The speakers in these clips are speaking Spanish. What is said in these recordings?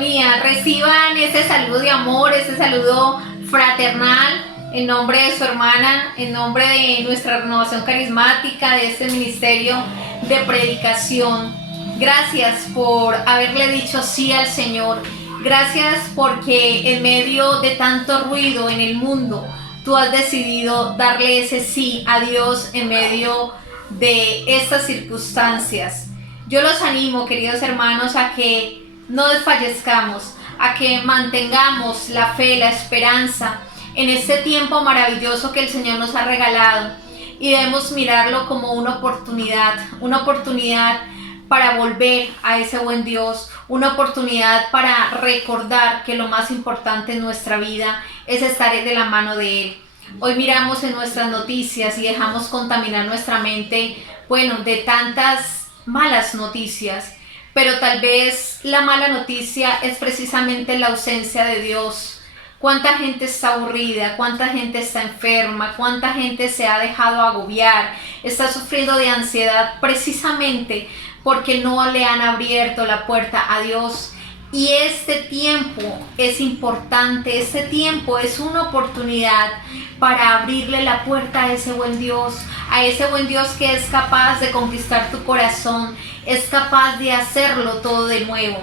sintonía. Reciban ese saludo de amor, ese saludo fraternal en nombre de su hermana, en nombre de nuestra renovación carismática, de este ministerio de predicación. Gracias por haberle dicho sí al Señor. Gracias porque en medio de tanto ruido en el mundo, tú has decidido darle ese sí a Dios en medio de estas circunstancias. Yo los animo, queridos hermanos, a que no desfallezcamos, a que mantengamos la fe, la esperanza en este tiempo maravilloso que el Señor nos ha regalado, y debemos mirarlo como una oportunidad para volver a ese buen Dios, una oportunidad para recordar que lo más importante en nuestra vida es estar de la mano de Él. Hoy miramos en nuestras noticias y dejamos contaminar nuestra mente, de tantas malas noticias, pero tal vez la mala noticia es precisamente la ausencia de Dios. Cuánta gente está aburrida, cuánta gente está enferma, cuánta gente se ha dejado agobiar, está sufriendo de ansiedad precisamente porque no le han abierto la puerta a Dios. Y este tiempo es importante, este tiempo es una oportunidad para abrirle la puerta a ese buen Dios que es capaz de conquistar tu corazón, es capaz de hacerlo todo de nuevo.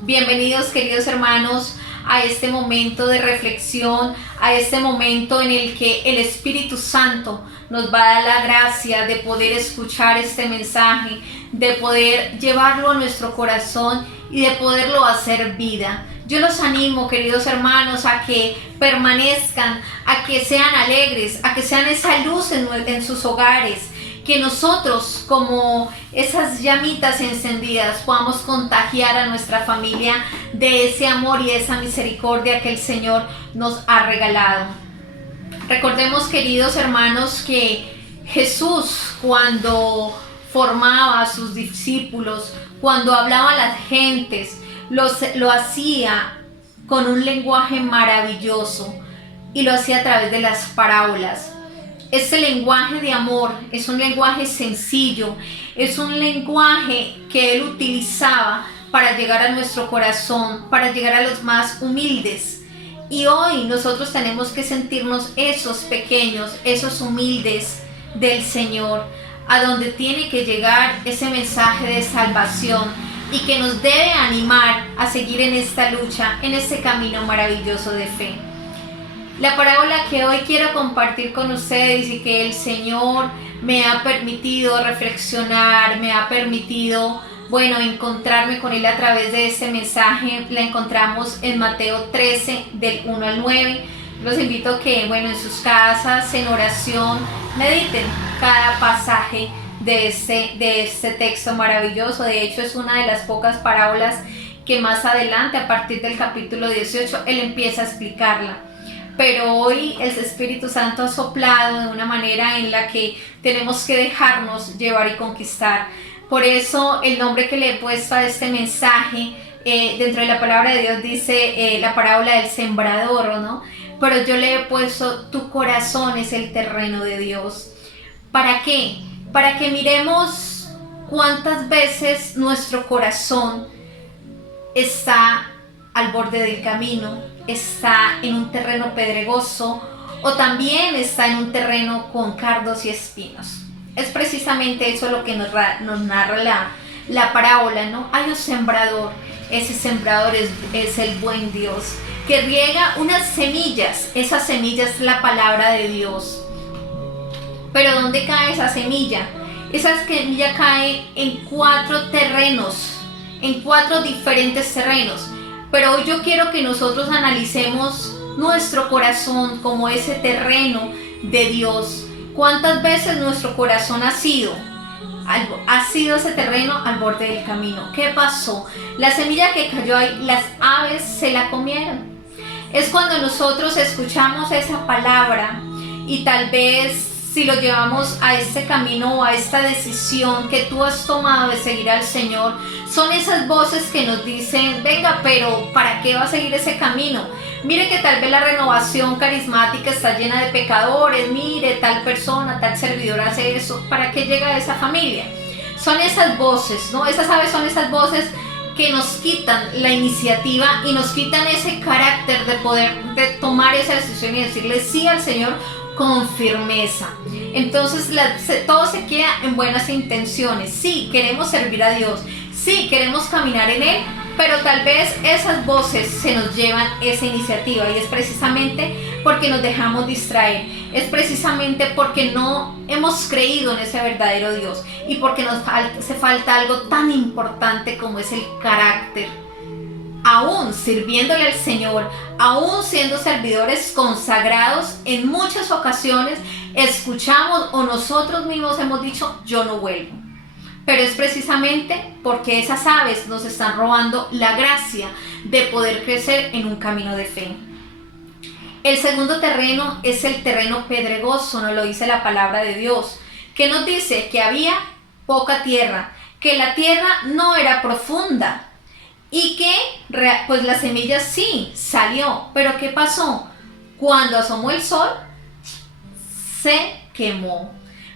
Bienvenidos, queridos hermanos, a este momento de reflexión, a este momento en el que el Espíritu Santo nos va a dar la gracia de poder escuchar este mensaje, de poder llevarlo a nuestro corazón y de poderlo hacer vida. Yo los animo, queridos hermanos, a que permanezcan, a que sean alegres, a que sean esa luz en sus hogares, que nosotros, como esas llamitas encendidas, podamos contagiar a nuestra familia de ese amor y esa misericordia que el Señor nos ha regalado. Recordemos, queridos hermanos, que Jesús, cuando formaba a sus discípulos, cuando hablaba a las gentes, lo hacía con un lenguaje maravilloso y lo hacía a través de las parábolas. Este lenguaje de amor es un lenguaje sencillo, es un lenguaje que Él utilizaba para llegar a nuestro corazón, para llegar a los más humildes. Y hoy nosotros tenemos que sentirnos esos pequeños, esos humildes del Señor, a donde tiene que llegar ese mensaje de salvación y que nos debe animar a seguir en esta lucha, en este camino maravilloso de fe. La parábola que hoy quiero compartir con ustedes y que el Señor me ha permitido reflexionar, me ha permitido, encontrarme con Él a través de este mensaje, la encontramos en Mateo 13, del 1 al 9. Los invito a que, en sus casas, en oración, mediten cada pasaje de este texto maravilloso. De hecho, es una de las pocas parábolas que más adelante, a partir del capítulo 18, Él empieza a explicarla. Pero hoy el Espíritu Santo ha soplado de una manera en la que tenemos que dejarnos llevar y conquistar. Por eso el nombre que le he puesto a este mensaje, dentro de la palabra de Dios dice la parábola del sembrador, ¿no? Pero yo le he puesto: tu corazón es el terreno de Dios. ¿Para qué? Para que miremos cuántas veces nuestro corazón está al borde del camino, está en un terreno pedregoso o también está en un terreno con cardos y espinos. Es precisamente eso lo que nos narra la parábola, ¿no? Hay un sembrador, ese sembrador es el buen Dios que riega unas semillas. Esa semilla es la palabra de Dios. Pero ¿dónde cae esa semilla? Esa semilla cae en 4 terrenos, en 4 diferentes terrenos. Pero hoy yo quiero que nosotros analicemos nuestro corazón como ese terreno de Dios. ¿Cuántas veces nuestro corazón ha sido ese terreno al borde del camino? ¿Qué pasó? La semilla que cayó ahí, las aves se la comieron. Es cuando nosotros escuchamos esa palabra y tal vez, si lo llevamos a este camino o a esta decisión que tú has tomado de seguir al Señor, son esas voces que nos dicen: venga, pero ¿para qué va a seguir ese camino? Mire que tal vez la renovación carismática está llena de pecadores, mire, tal persona, tal servidor hace eso, ¿para qué llega a esa familia? Son esas voces, ¿no? Esas aves son esas voces que nos quitan la iniciativa y nos quitan ese carácter de poder de tomar esa decisión y decirle sí al Señor con firmeza. Entonces todo se queda en buenas intenciones. Sí, queremos servir a Dios, sí, queremos caminar en Él, pero tal vez esas voces se nos llevan esa iniciativa, y es precisamente porque nos dejamos distraer, es precisamente porque no hemos creído en ese verdadero Dios y porque nos hace falta algo tan importante como es el carácter. Aún sirviéndole al Señor, aún siendo servidores consagrados, en muchas ocasiones escuchamos o nosotros mismos hemos dicho, yo no vuelvo. Pero es precisamente porque esas aves nos están robando la gracia de poder crecer en un camino de fe. El segundo terreno es el terreno pedregoso, nos lo dice la palabra de Dios, que nos dice que había poca tierra, que la tierra no era profunda y que pues la semilla sí salió, pero ¿qué pasó? Cuando asomó el sol, se quemó.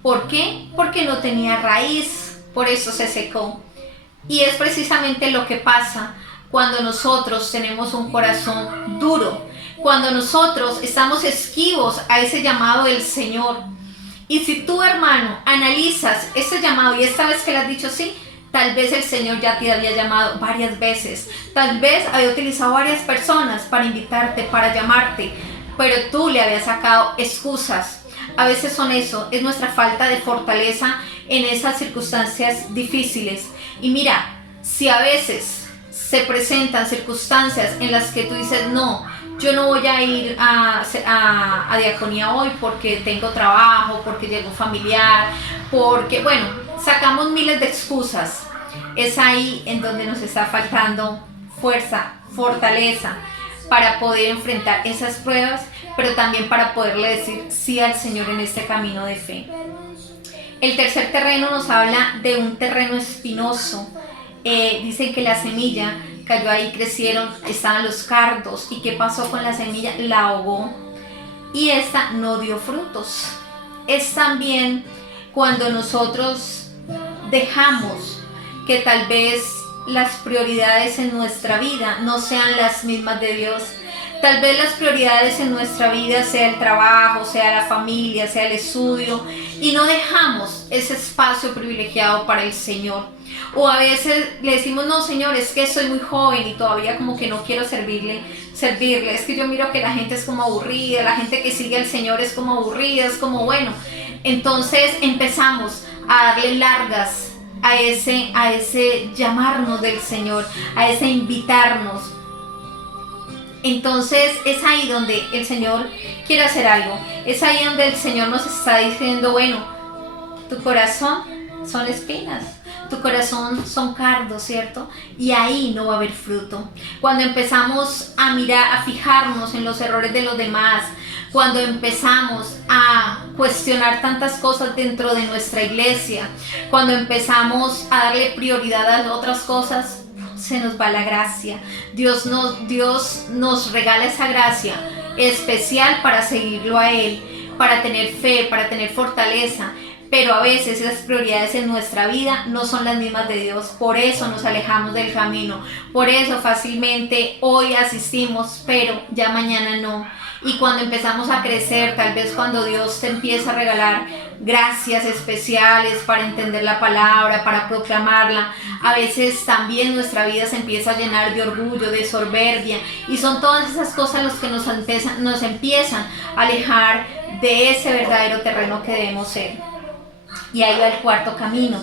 ¿Por qué? Porque no tenía raíz. Por eso se secó. Y es precisamente lo que pasa cuando nosotros tenemos un corazón duro, cuando nosotros estamos esquivos a ese llamado del Señor. Y si tú, hermano, analizas ese llamado y esta vez que le has dicho sí, tal vez el Señor ya te había llamado varias veces, tal vez había utilizado varias personas para invitarte, para llamarte, pero tú le habías sacado excusas. A veces son eso, es nuestra falta de fortaleza en esas circunstancias difíciles. Y mira, si a veces se presentan circunstancias en las que tú dices, no, yo no voy a ir a diaconía hoy porque tengo trabajo, porque llegó un familiar, porque, bueno, sacamos miles de excusas. Es ahí en donde nos está faltando fuerza, fortaleza, para poder enfrentar esas pruebas, pero también para poderle decir sí al Señor en este camino de fe. El tercer terreno nos habla de un terreno espinoso. Dicen que la semilla cayó ahí, crecieron, estaban los cardos. ¿Y qué pasó con la semilla? La ahogó y esta no dio frutos. Es también cuando nosotros dejamos que tal vez las prioridades en nuestra vida no sean las mismas de Dios. Tal vez las prioridades en nuestra vida sea el trabajo, sea la familia, sea el estudio, y no dejamos ese espacio privilegiado para el Señor. O a veces le decimos, no, Señor, es que soy muy joven y todavía como que no quiero servirle. Es que yo miro que la gente es como aburrida, la gente que sigue al Señor es como aburrida, es como bueno. Entonces empezamos a darle largas a ese llamarnos del Señor, a ese invitarnos. Entonces es ahí donde el Señor quiere hacer algo. Es ahí donde el Señor nos está diciendo, bueno, tu corazón son espinas, tu corazón son cardos, ¿cierto? Y ahí no va a haber fruto. Cuando empezamos a mirar, a fijarnos en los errores de los demás, cuando empezamos a cuestionar tantas cosas dentro de nuestra iglesia, cuando empezamos a darle prioridad a otras cosas, se nos va la gracia. Dios nos regala esa gracia especial para seguirlo a Él, para tener fe, para tener fortaleza. Pero a veces esas prioridades en nuestra vida no son las mismas de Dios. Por eso nos alejamos del camino. Por eso fácilmente hoy asistimos, pero ya mañana no. Y cuando empezamos a crecer, tal vez cuando Dios te empieza a regalar gracias especiales para entender la palabra, para proclamarla, a veces también nuestra vida se empieza a llenar de orgullo, de soberbia, y son todas esas cosas las que nos empiezan a alejar de ese verdadero terreno que debemos ser. Y ahí va el cuarto camino.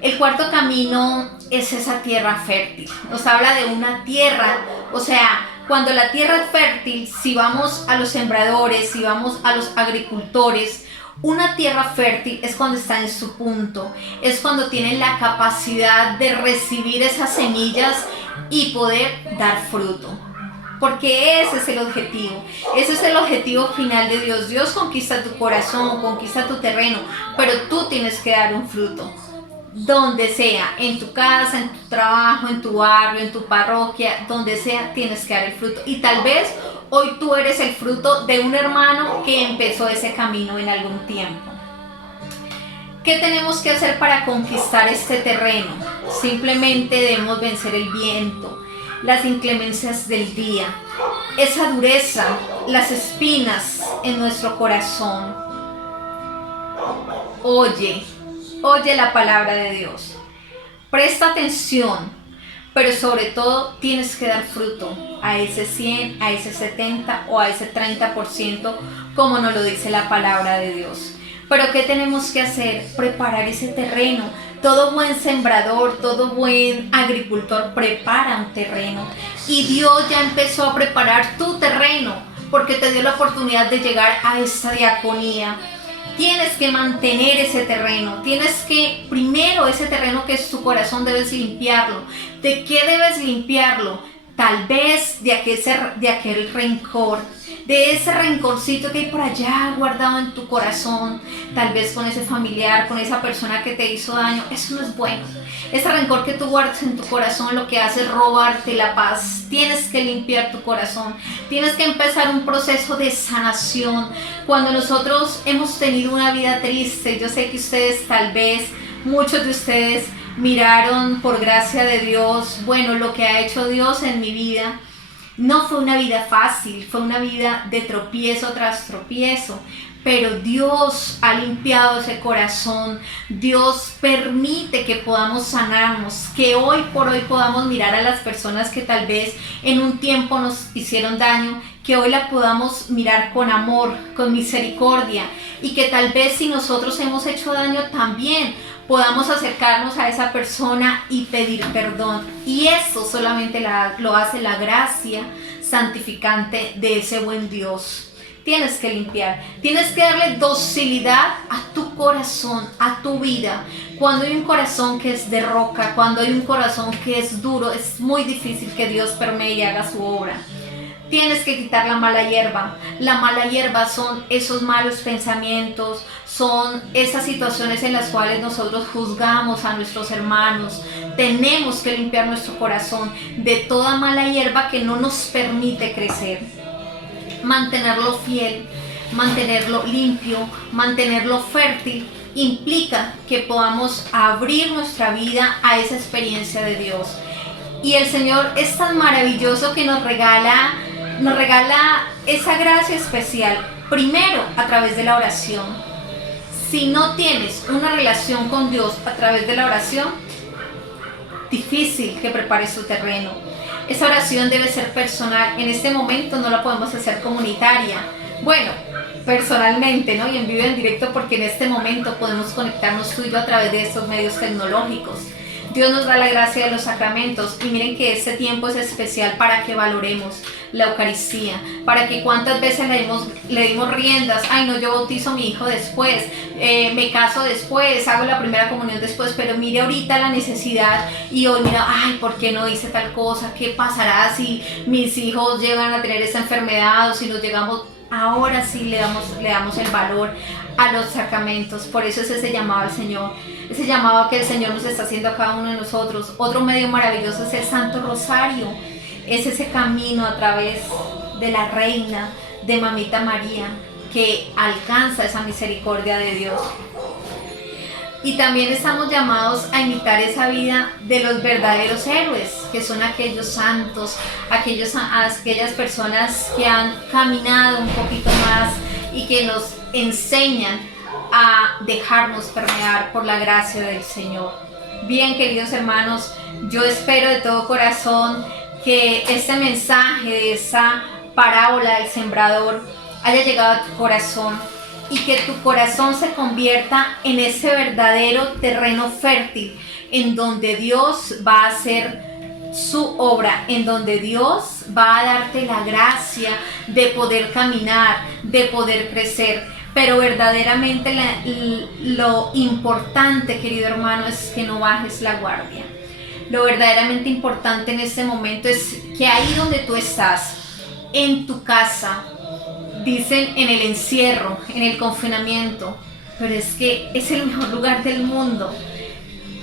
El cuarto camino es esa tierra fértil. Nos habla de una tierra, o sea, cuando la tierra es fértil, si vamos a los sembradores, si vamos a los agricultores, una tierra fértil es cuando está en su punto, es cuando tienen la capacidad de recibir esas semillas y poder dar fruto. Porque ese es el objetivo final de Dios. Dios conquista tu corazón, conquista tu terreno, pero tú tienes que dar un fruto. Donde sea, en tu casa, en tu trabajo, en tu barrio, en tu parroquia, donde sea, tienes que dar el fruto. Y tal vez hoy tú eres el fruto de un hermano que empezó ese camino en algún tiempo. ¿Qué tenemos que hacer para conquistar este terreno? Simplemente debemos vencer el viento, las inclemencias del día, esa dureza, las espinas en nuestro corazón. Oye la palabra de Dios. Presta atención, pero sobre todo tienes que dar fruto a ese 100, a ese 70 o a ese 30%, como nos lo dice la palabra de Dios. Pero ¿qué tenemos que hacer? Preparar ese terreno. Todo buen sembrador, todo buen agricultor prepara un terreno. Y Dios ya empezó a preparar tu terreno porque te dio la oportunidad de llegar a esta diaconía. Tienes que mantener ese terreno, tienes que, primero ese terreno que es tu corazón, debes limpiarlo. ¿De qué debes limpiarlo? Tal vez de aquel rencor, de ese rencorcito que hay por allá guardado en tu corazón, tal vez con ese familiar, con esa persona que te hizo daño. Eso no es bueno. Ese rencor que tú guardas en tu corazón lo que hace es robarte la paz. Tienes que limpiar tu corazón, tienes que empezar un proceso de sanación. Cuando nosotros hemos tenido una vida triste, yo sé que ustedes tal vez, muchos de ustedes miraron por gracia de Dios, bueno, lo que ha hecho Dios en mi vida. No fue una vida fácil, fue una vida de tropiezo tras tropiezo, pero Dios ha limpiado ese corazón. Dios permite que podamos sanarnos, que hoy por hoy podamos mirar a las personas que tal vez en un tiempo nos hicieron daño, que hoy la podamos mirar con amor, con misericordia, y que tal vez si nosotros hemos hecho daño también podamos acercarnos a esa persona y pedir perdón. Y eso solamente lo hace la gracia santificante de ese buen Dios. Tienes que limpiar, tienes que darle docilidad a tu corazón, a tu vida. Cuando hay un corazón que es de roca, cuando hay un corazón que es duro, es muy difícil que Dios permee y haga su obra. Tienes que quitar la mala hierba. La mala hierba son esos malos pensamientos, son esas situaciones en las cuales nosotros juzgamos a nuestros hermanos. Tenemos que limpiar nuestro corazón de toda mala hierba que no nos permite crecer. Mantenerlo fiel, mantenerlo limpio, mantenerlo fértil, implica que podamos abrir nuestra vida a esa experiencia de Dios. Y el Señor es tan maravilloso que nos regala esa gracia especial, primero a través de la oración. Si no tienes una relación con Dios a través de la oración, difícil que prepares tu terreno. Esa oración debe ser personal. En este momento no la podemos hacer comunitaria. Bueno, personalmente, ¿no? Y en vivo y en directo, porque en este momento podemos conectarnos tú y yo a través de estos medios tecnológicos. Dios nos da la gracia de los sacramentos, y miren que este tiempo es especial para que valoremos la Eucaristía, para que cuántas veces le dimos riendas. Ay no, yo bautizo a mi hijo después, me caso después, hago la primera comunión después, pero mire ahorita la necesidad, y hoy mira, ay, ¿por qué no hice tal cosa? ¿Qué pasará si mis hijos llegan a tener esa enfermedad, o si nos llegamos? Ahora sí le damos el valor a los sacramentos. Por eso es ese llamado al Señor, ese llamado que el Señor nos está haciendo a cada uno de nosotros. Otro medio maravilloso es el Santo Rosario. Es ese camino a través de la Reina, de Mamita María, que alcanza esa misericordia de Dios. Y también estamos llamados a imitar esa vida de los verdaderos héroes, que son aquellos santos, aquellas personas que han caminado un poquito más y que nos enseñan a dejarnos permear por la gracia del Señor. Bien, queridos hermanos, yo espero de todo corazón que este mensaje de esa parábola del sembrador haya llegado a tu corazón, y que tu corazón se convierta en ese verdadero terreno fértil, en donde Dios va a hacer su obra, en donde Dios va a darte la gracia de poder caminar, de poder crecer. Pero verdaderamente lo importante, querido hermano, es que no bajes la guardia. Lo verdaderamente importante en este momento es que ahí donde tú estás, en tu casa, dicen en el encierro, en el confinamiento, pero es que es el mejor lugar del mundo.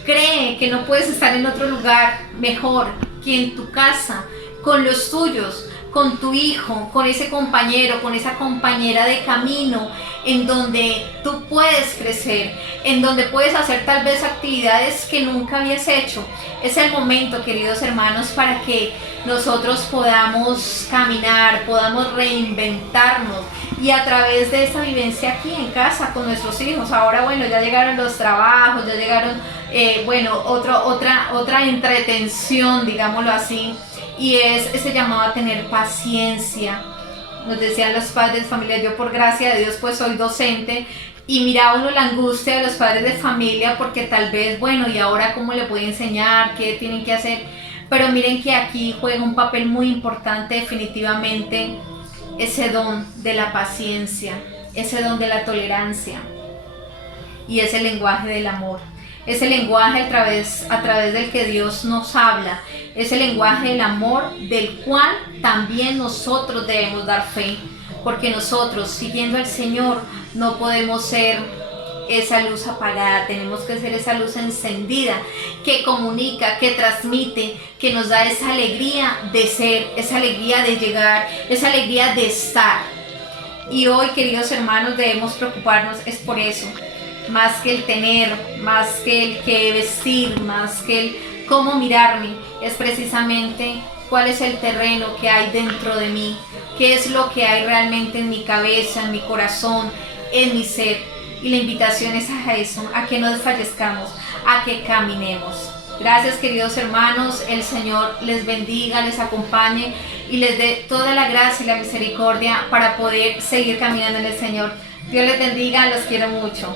Cree que no puedes estar en otro lugar mejor que en tu casa, con los tuyos, con tu hijo, con ese compañero, con esa compañera de camino, en donde tú puedes crecer, en donde puedes hacer tal vez actividades que nunca habías hecho. Es el momento, queridos hermanos, para que nosotros podamos caminar, podamos reinventarnos, y a través de esta vivencia aquí en casa con nuestros hijos. Ahora, bueno, ya llegaron los trabajos, ya llegaron, otra entretención, digámoslo así, y es ese llamado a tener paciencia. Nos decían los padres de familia, yo por gracia de Dios pues soy docente, y mira uno la angustia de los padres de familia, porque tal vez, bueno, ¿y ahora cómo le voy a enseñar? ¿Qué tienen que hacer? Pero miren que aquí juega un papel muy importante definitivamente ese don de la paciencia, ese don de la tolerancia, y ese lenguaje del amor. Ese lenguaje a través del que Dios nos habla, ese lenguaje del amor del cual también nosotros debemos dar fe, porque nosotros, siguiendo al Señor, no podemos ser esa luz apagada, tenemos que ser esa luz encendida, que comunica, que transmite, que nos da esa alegría de ser, esa alegría de llegar, esa alegría de estar. Y hoy, queridos hermanos, debemos preocuparnos es por eso, más que el tener, más que el que vestir, más que el cómo mirarme, es precisamente cuál es el terreno que hay dentro de mí, qué es lo que hay realmente en mi cabeza, en mi corazón, en mi ser. Y la invitación es a eso, a que no desfallezcamos, a que caminemos. Gracias, queridos hermanos, el Señor les bendiga, les acompañe y les dé toda la gracia y la misericordia para poder seguir caminando en el Señor. Dios les bendiga, los quiero mucho.